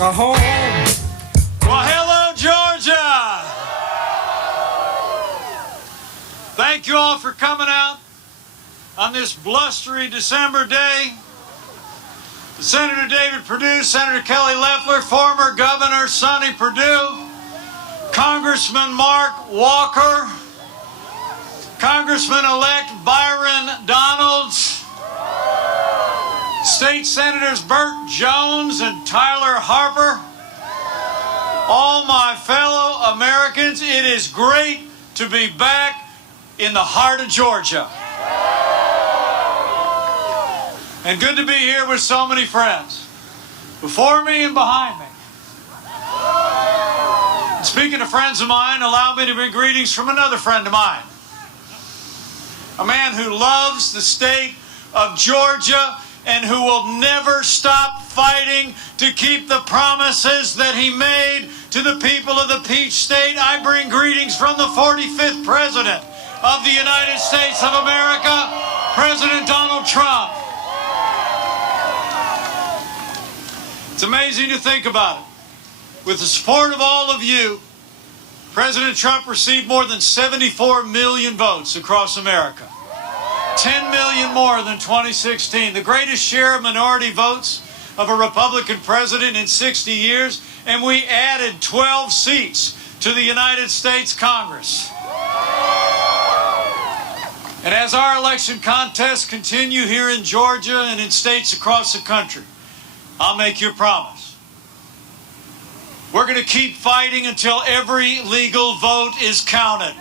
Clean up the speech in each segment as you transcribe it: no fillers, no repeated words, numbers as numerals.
America home. Well, hello, Georgia. Thank you all for coming out on this blustery December day. Senator David Perdue, Senator Kelly Loeffler, former Governor Sonny Perdue, Congressman Mark Walker, Congressman-elect Byron Donalds, State Senators Burt Jones and Tyler Harper, all my fellow Americans, it is great to be back in the heart of Georgia. And good to be here with so many friends, before me and behind me. And speaking of friends of mine, allow me to bring greetings from another friend of mine. A man who loves the state of Georgia and who will never stop fighting to keep the promises that he made to the people of the Peach State. I bring greetings from the 45th President of the United States of America, President Donald Trump. It's amazing to think about it. With the support of all of you, President Trump received more than 74 million votes across America. 10 million more than 2016. The greatest share of minority votes of a Republican president in 60 years, and we added 12 seats to the United States Congress. And as our election contests continue here in Georgia and in states across the country, I'll make you a promise. We're going to keep fighting until every legal vote is counted.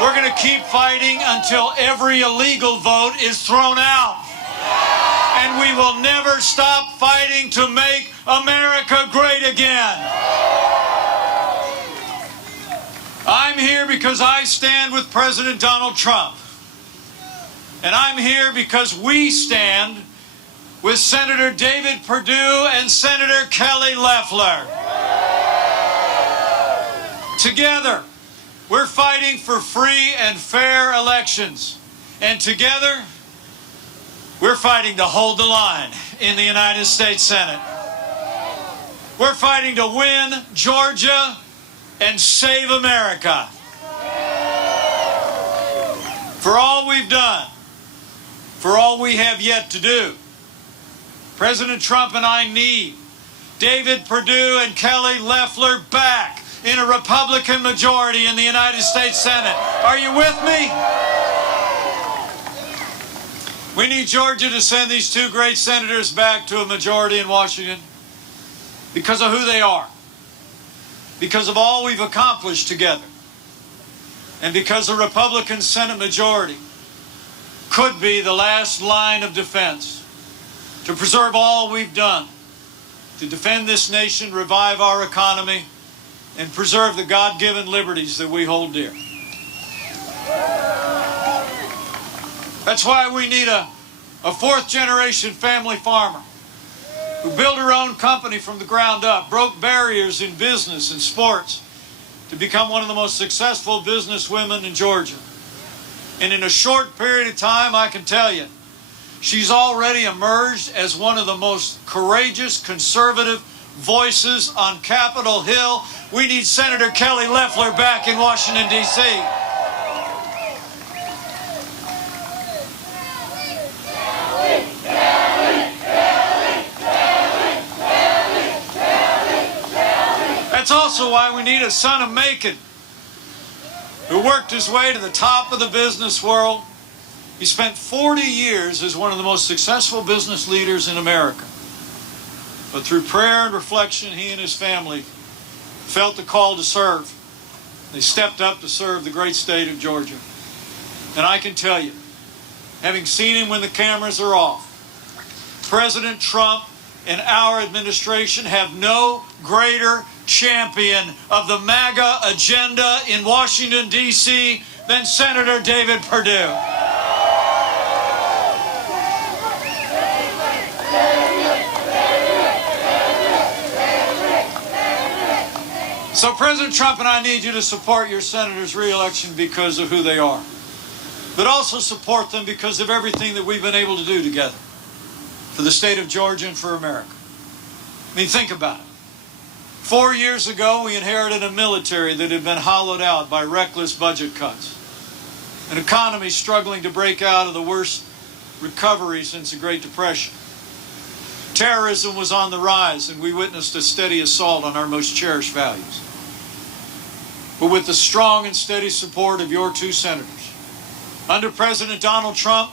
We're going to keep fighting until every illegal vote is thrown out. And we will never stop fighting to make America great again. I'm here because I stand with President Donald Trump. And I'm here because we stand with Senator David Perdue and Senator Kelly Loeffler. Together, we're fighting for free and fair elections. And together, we're fighting to hold the line in the United States Senate. We're fighting to win Georgia and save America. For all we've done, for all we have yet to do, President Trump and I need David Perdue and Kelly Loeffler back in a Republican majority in the United States Senate. Are you with me? We need Georgia to send these two great senators back to a majority in Washington because of who they are, because of all we've accomplished together, and because a Republican Senate majority could be the last line of defense to preserve all we've done, to defend this nation, revive our economy, and preserve the God-given liberties that we hold dear. That's why we need a fourth-generation family farmer who built her own company from the ground up, broke barriers in business and sports to become one of the most successful businesswomen in Georgia. And in a short period of time, I can tell you, she's already emerged as one of the most courageous conservative voices on Capitol Hill. We need Senator Kelly Loeffler back in Washington, D.C. That's also why we need a son of Macon who worked his way to the top of the business world. He spent 40 years as one of the most successful business leaders in America. But through prayer and reflection, he and his family felt the call to serve. They stepped up to serve the great state of Georgia. And I can tell you, having seen him when the cameras are off, President Trump and our administration have no greater champion of the MAGA agenda in Washington, D.C. than Senator David Perdue. So President Trump and I need you to support your senators' re-election because of who they are, but also support them because of everything that we've been able to do together for the state of Georgia and for America. I mean, think about it. 4 years ago, we inherited a military that had been hollowed out by reckless budget cuts, an economy struggling to break out of the worst recovery since the Great Depression. Terrorism was on the rise, and we witnessed a steady assault on our most cherished values. But with the strong and steady support of your two senators, under President Donald Trump,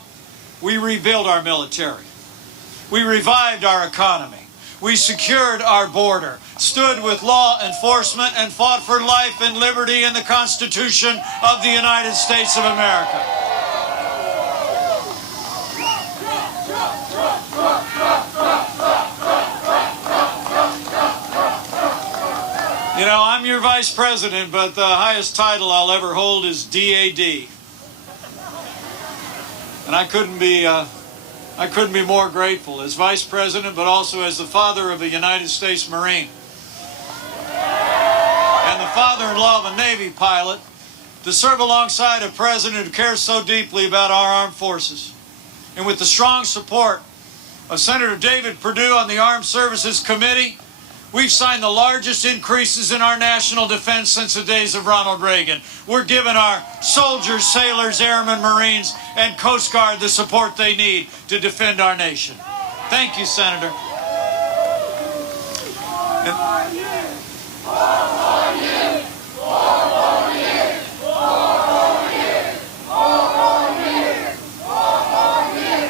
we rebuilt our military. We revived our economy. We secured our border, stood with law enforcement, and fought for life and liberty and the Constitution of the United States of America. You know, I'm your vice president, but the highest title I'll ever hold is DAD. And I couldn't be more grateful as vice president, but also as the father of a United States Marine and the father-in-law of a Navy pilot, to serve alongside a president who cares so deeply about our armed forces. And with the strong support of Senator David Perdue on the Armed Services Committee, we've signed the largest increases in our national defense since the days of Ronald Reagan. We're giving our soldiers, sailors, airmen, Marines, and Coast Guard the support they need to defend our nation. Thank you, Senator.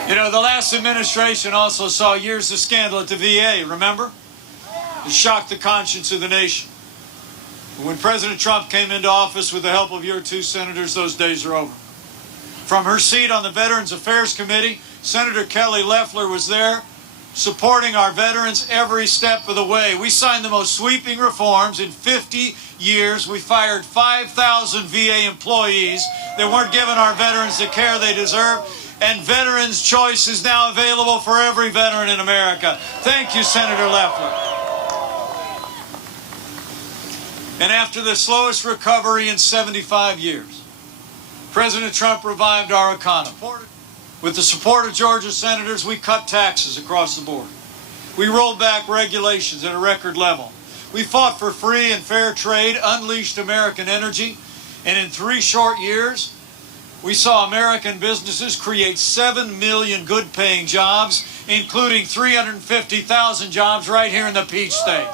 You know, the last administration also saw years of scandal at the VA, remember? It shocked the conscience of the nation. When President Trump came into office with the help of your two senators, those days are over. From her seat on the Veterans Affairs Committee, Senator Kelly Loeffler was there, supporting our veterans every step of the way. We signed the most sweeping reforms in 50 years. We fired 5,000 VA employees that weren't giving our veterans the care they deserve. And Veterans Choice is now available for every veteran in America. Thank you, Senator Loeffler. And after the slowest recovery in 75 years, President Trump revived our economy. With the support of Georgia's senators, we cut taxes across the board. We rolled back regulations at a record level. We fought for free and fair trade, unleashed American energy, and in 3 short years, we saw American businesses create 7 million good-paying jobs, including 350,000 jobs right here in the Peach State.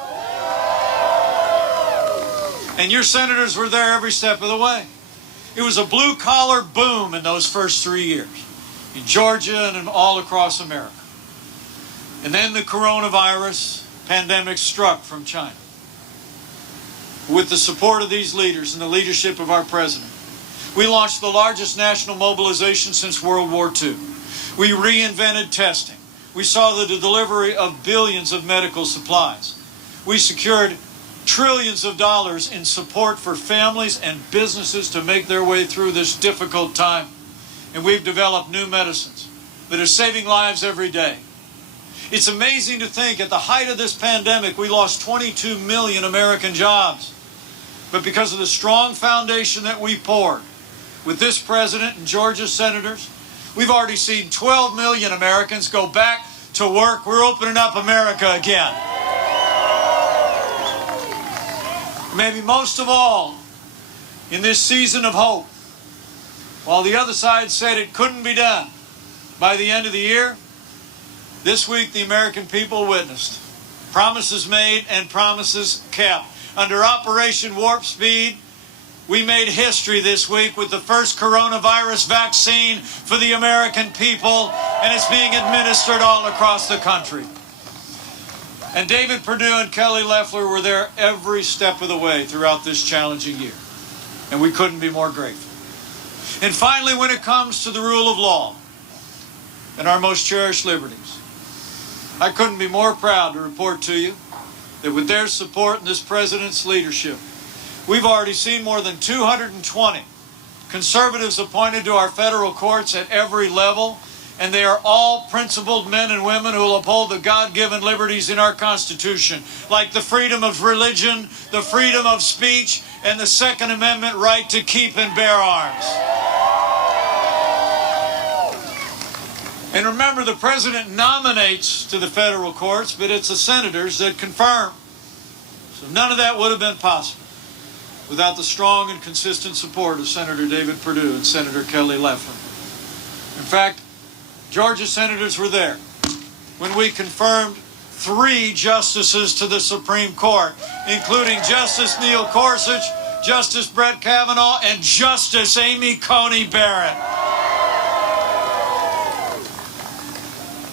And your senators were there every step of the way. It was a blue-collar boom in those first 3 years, in Georgia and all across America. And then the coronavirus pandemic struck from China. With the support of these leaders and the leadership of our president, we launched the largest national mobilization since World War II. We reinvented testing. We saw the delivery of billions of medical supplies. We secured trillions of dollars in support for families and businesses to make their way through this difficult time. And we've developed new medicines that are saving lives every day. It's amazing to think at the height of this pandemic, we lost 22 million American jobs. But because of the strong foundation that we poured with this president and Georgia's senators, we've already seen 12 million Americans go back to work. We're opening up America again. Maybe most of all, in this season of hope, while the other side said it couldn't be done by the end of the year, this week the American people witnessed promises made and promises kept. Under Operation Warp Speed, we made history this week with the first coronavirus vaccine for the American people, and it's being administered all across the country. And David Perdue and Kelly Loeffler were there every step of the way throughout this challenging year. And we couldn't be more grateful. And finally, when it comes to the rule of law and our most cherished liberties, I couldn't be more proud to report to you that with their support and this president's leadership, we've already seen more than 220 conservatives appointed to our federal courts at every level, and they are all principled men and women who will uphold the God-given liberties in our Constitution, like the freedom of religion, the freedom of speech, and the Second Amendment right to keep and bear arms. And remember, the president nominates to the federal courts, but it's the senators that confirm. So none of that would have been possible without the strong and consistent support of Senator David Perdue and Senator Kelly Loeffler. In fact, Georgia senators were there when we confirmed 3 justices to the Supreme Court, including Justice Neil Gorsuch, Justice Brett Kavanaugh, and Justice Amy Coney Barrett.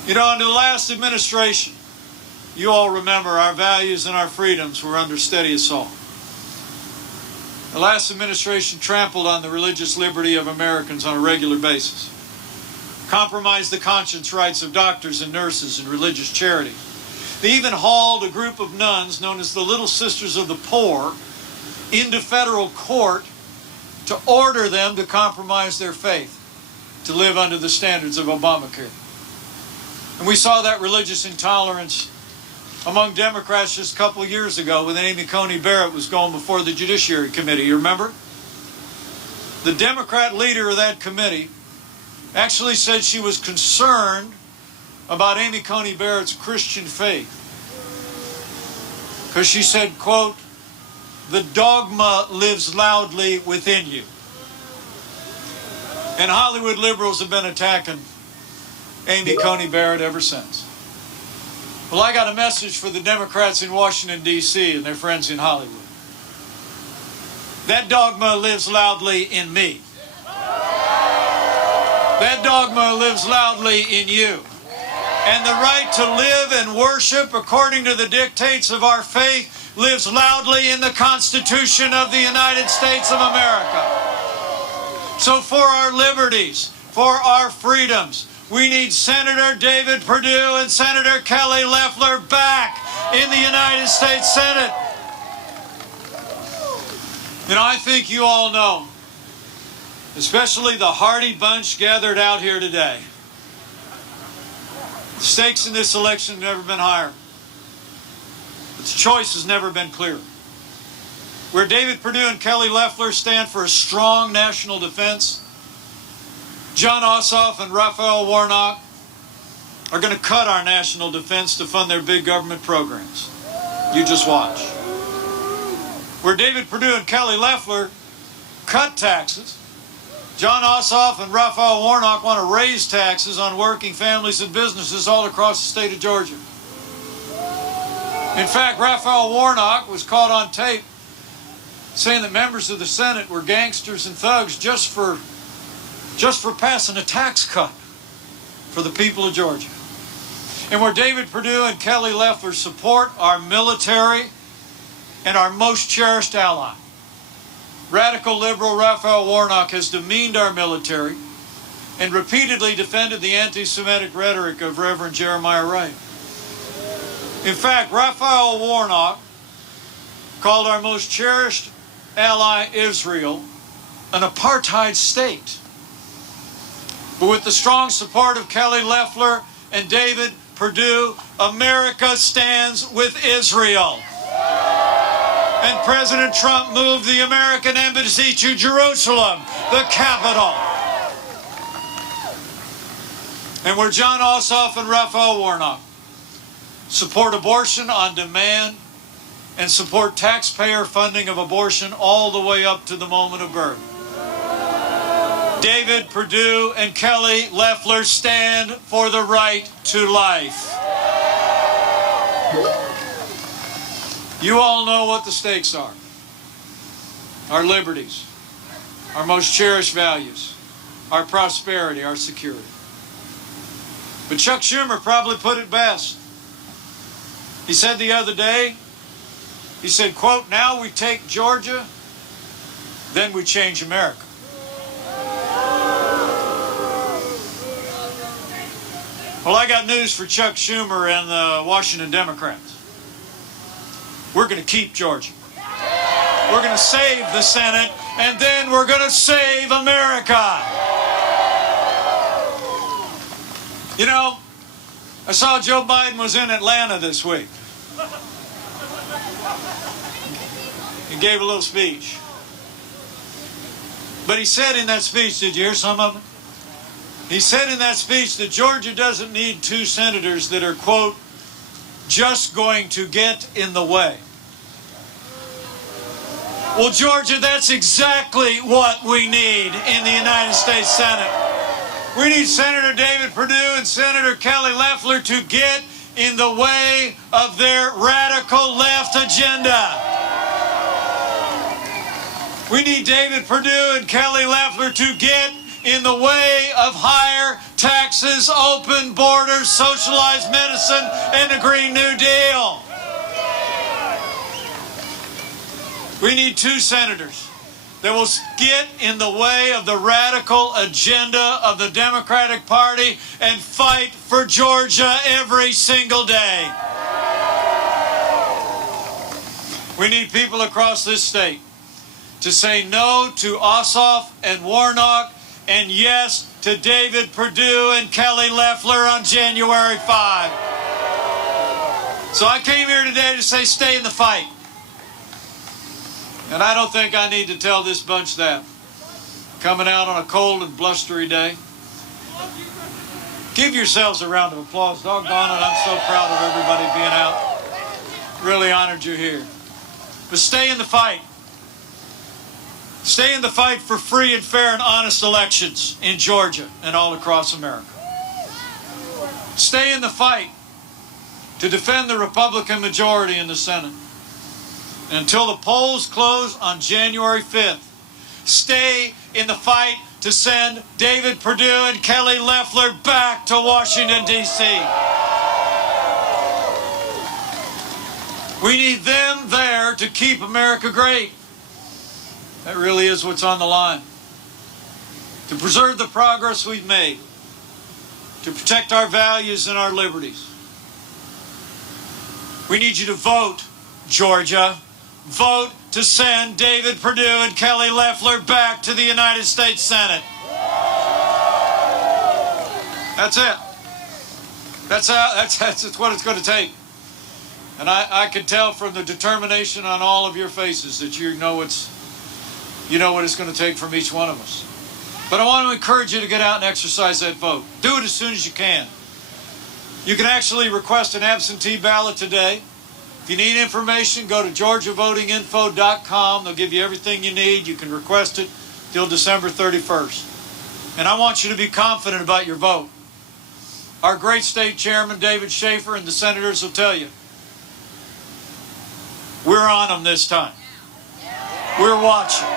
You know, under the last administration, you all remember our values and our freedoms were under steady assault. The last administration trampled on the religious liberty of Americans on a regular basis, compromised the conscience rights of doctors and nurses and religious charity. They even hauled a group of nuns known as the Little Sisters of the Poor into federal court to order them to compromise their faith, to live under the standards of Obamacare. And we saw that religious intolerance among Democrats just a couple of years ago when Amy Coney Barrett was going before the Judiciary Committee. You remember? The Democrat leader of that committee actually said she was concerned about Amy Coney Barrett's Christian faith, because she said, quote, "The dogma lives loudly within you." And Hollywood liberals have been attacking Amy Coney Barrett ever since. Well, I got a message for the Democrats in Washington, D.C. and their friends in Hollywood. That dogma lives loudly in me. That dogma lives loudly in you. And the right to live and worship according to the dictates of our faith lives loudly in the Constitution of the United States of America. So for our liberties, for our freedoms, we need Senator David Perdue and Senator Kelly Loeffler back in the United States Senate. You know, I think you all know, especially the hardy bunch gathered out here today, the stakes in this election have never been higher. The choice has never been clearer. Where David Perdue and Kelly Loeffler stand for a strong national defense, John Ossoff and Raphael Warnock are going to cut our national defense to fund their big government programs. You just watch. Where David Perdue and Kelly Loeffler cut taxes, John Ossoff and Raphael Warnock want to raise taxes on working families and businesses all across the state of Georgia. In fact, Raphael Warnock was caught on tape saying that members of the Senate were gangsters and thugs just for passing a tax cut for the people of Georgia. And where David Perdue and Kelly Loeffler support our military and our most cherished ally, radical liberal Raphael Warnock has demeaned our military and repeatedly defended the anti-Semitic rhetoric of Reverend Jeremiah Wright. In fact, Raphael Warnock called our most cherished ally, Israel, an apartheid state. But with the strong support of Kelly Loeffler and David Perdue, America stands with Israel. And President Trump moved the American embassy to Jerusalem, the capital. And where John Ossoff and Raphael Warnock support abortion on demand and support taxpayer funding of abortion all the way up to the moment of birth, David Perdue and Kelly Loeffler stand for the right to life. You all know what the stakes are. Our liberties, our most cherished values, our prosperity, our security. But Chuck Schumer probably put it best. He said the other day, he said, quote, "Now we take Georgia, then we change America." Well, I got news for Chuck Schumer and the Washington Democrats. We're going to keep Georgia. We're going to save the Senate, and then we're going to save America. You know, I saw Joe Biden was in Atlanta this week. He gave a little speech. But he said in that speech, did you hear some of it? He said in that speech that Georgia doesn't need two senators that are, quote, just going to get in the way. Well, Georgia, that's exactly what we need in the United States Senate. We need Senator David Perdue and Senator Kelly Loeffler to get in the way of their radical left agenda. We need David Perdue and Kelly Loeffler to get in the way of higher taxes, open borders, socialized medicine, and the Green New Deal. We need two senators that will get in the way of the radical agenda of the Democratic Party and fight for Georgia every single day. We need people across this state to say no to Ossoff and Warnock and yes to David Perdue and Kelly Loeffler on January 5. So I came here today to say stay in the fight. And I don't think I need to tell this bunch that. Coming out on a cold and blustery day. Give yourselves a round of applause. Doggone it, I'm so proud of everybody being out. Really honored you're here. But stay in the fight. Stay in the fight for free and fair and honest elections in Georgia and all across America. Stay in the fight to defend the Republican majority in the Senate. And until the polls close on January 5th, stay in the fight to send David Perdue and Kelly Loeffler back to Washington, D.C. We need them there to keep America great. That really is what's on the line. To preserve the progress we've made. To protect our values and our liberties. We need you to vote, Georgia. Vote to send David Perdue and Kelly Loeffler back to the United States Senate. That's it. That's what it's going to take. And I can tell from the determination on all of your faces that you know what it's going to take from each one of us. But I want to encourage you to get out and exercise that vote. Do it as soon as you can. You can actually request an absentee ballot today. If you need information, go to georgiavotinginfo.com. They'll give you everything you need. You can request it till December 31st. And I want you to be confident about your vote. Our great state chairman, David Schaefer, and the senators will tell you, we're on them this time. We're watching.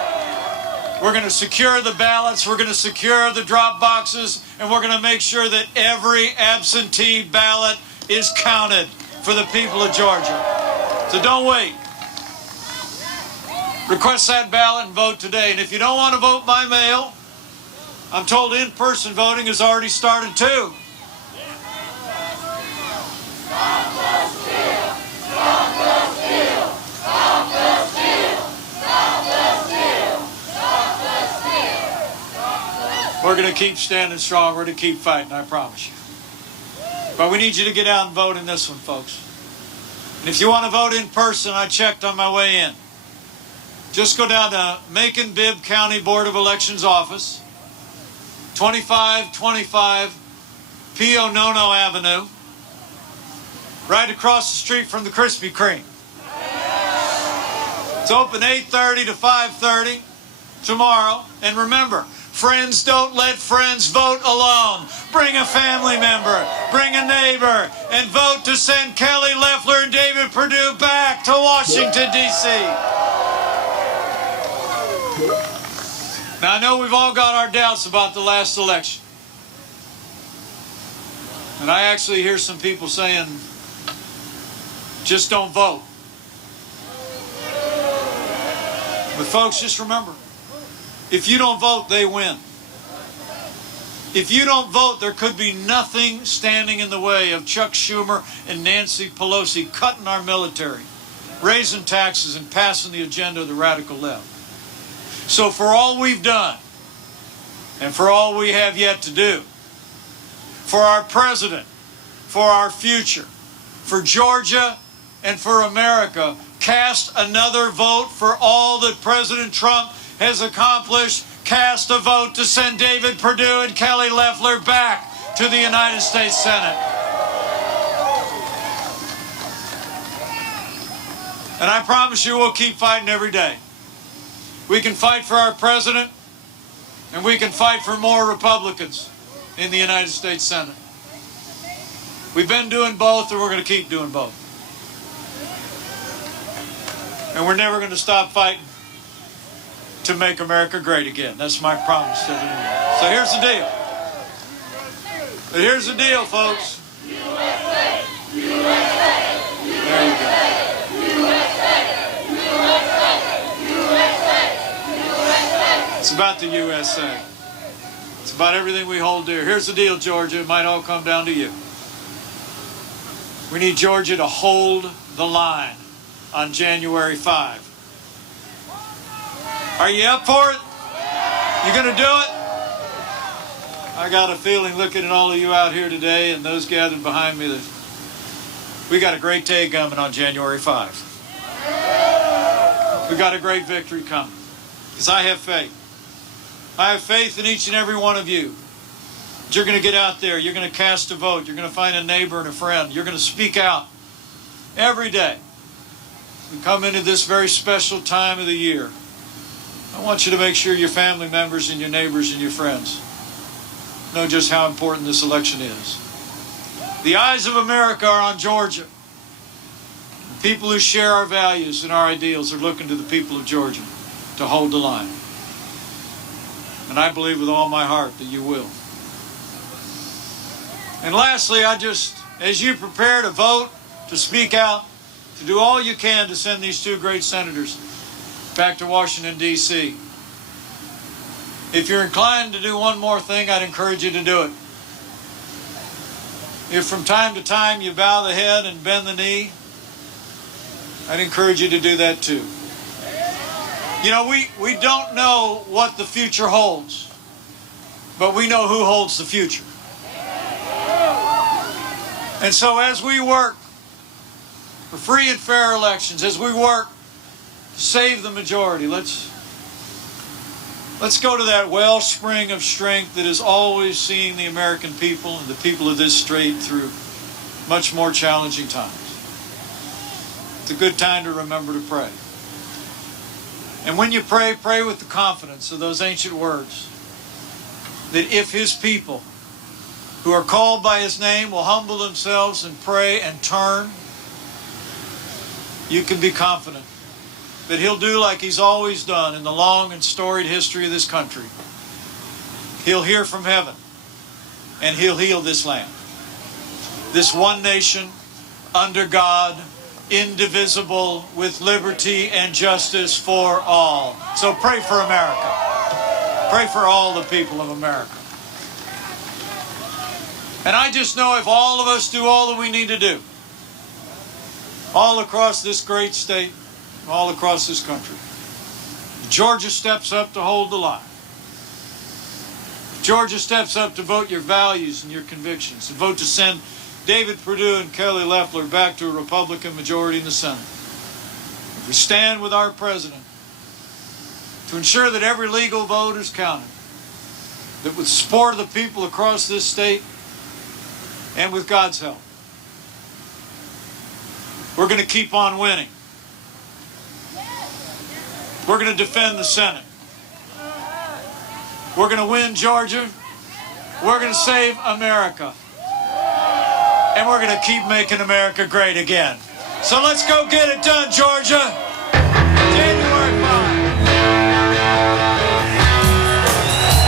We're going to secure the ballots, we're going to secure the drop boxes, and we're going to make sure that every absentee ballot is counted for the people of Georgia. So don't wait. Request that ballot and vote today. And if you don't want to vote by mail, I'm told in-person voting has already started too. Stop the steal! Stop the steal! Stop the steal! Stop the steal! Stop the steal! Stop the steal! We're going to keep standing strong. We're going to keep fighting, I promise you. But we need you to get out and vote in this one, folks. And if you want to vote in person, I checked on my way in. Just go down to Macon Bibb County Board of Elections office, 2525 Pio Nono Avenue, right across the street from the Krispy Kreme. It's open 8:30 to 5:30 tomorrow. And remember, friends don't let friends vote alone. Bring a family member, bring a neighbor, and vote to send Kelly Loeffler and David Perdue back to Washington, D.C. Now, I know we've all got our doubts about the last election. And I actually hear some people saying, just don't vote. But folks, just remember, if you don't vote, they win. If you don't vote, there could be nothing standing in the way of Chuck Schumer and Nancy Pelosi cutting our military, raising taxes, and passing the agenda of the radical left. So for all we've done, and for all we have yet to do, for our president, for our future, for Georgia, and for America, cast another vote for all that President Trump has accomplished. cast a vote to send David Perdue and Kelly Loeffler back to the United States Senate. And I promise you we'll keep fighting every day. We can fight for our president, and we can fight for more Republicans in the United States Senate. We've been doing both, and we're going to keep doing both. And we're never going to stop fighting to make America great again. That's my promise to the union. So here's the deal. But here's the deal, folks. USA! USA! There you go. It's about the USA. It's about everything we hold dear. Here's the deal, Georgia. It might all come down to you. We need Georgia to hold the line on January 5. Are you up for it? You going to do it? I got a feeling, looking at all of you out here today and those gathered behind me, that we got a great day coming on January 5. We got a great victory coming. Because I have faith. I have faith in each and every one of you. You're going to get out there. You're going to cast a vote. You're going to find a neighbor and a friend. You're going to speak out every day. We come into this very special time of the year. I want you to make sure your family members and your neighbors and your friends know just how important this election is. The eyes of America are on Georgia. The people who share our values and our ideals are looking to the people of Georgia to hold the line. And I believe with all my heart that you will. And lastly, as you prepare to vote, to speak out, to do all you can to send these two great senators back to Washington, D.C. If you're inclined to do one more thing, I'd encourage you to do it. If from time to time you bow the head and bend the knee, I'd encourage you to do that too. You know, we don't know what the future holds, but we know who holds the future. And so as we work for free and fair elections, as we work to save the majority, let's go to that wellspring of strength that is always seeing the American people and the people of this state through much more challenging times. It's a good time to remember to pray. And when you pray, pray with the confidence of those ancient words, that if His people who are called by His name will humble themselves and pray and turn, you can be confident that He'll do like He's always done in the long and storied history of this country. He'll hear from heaven and He'll heal this land. This one nation under God, indivisible, with liberty and justice for all. So pray for America. Pray for all the people of America. And I just know if all of us do all that we need to do, all across this great state, all across this country, Georgia steps up to hold the line. Georgia steps up to vote your values and your convictions, and vote to send David Perdue and Kelly Loeffler back to a Republican majority in the Senate. If we stand with our president to ensure that every legal vote is counted, that with support of the people across this state and with God's help, we're going to keep on winning. We're going to defend the Senate. We're going to win Georgia. We're going to save America. And we're going to keep making America great again. So let's go get it done, Georgia.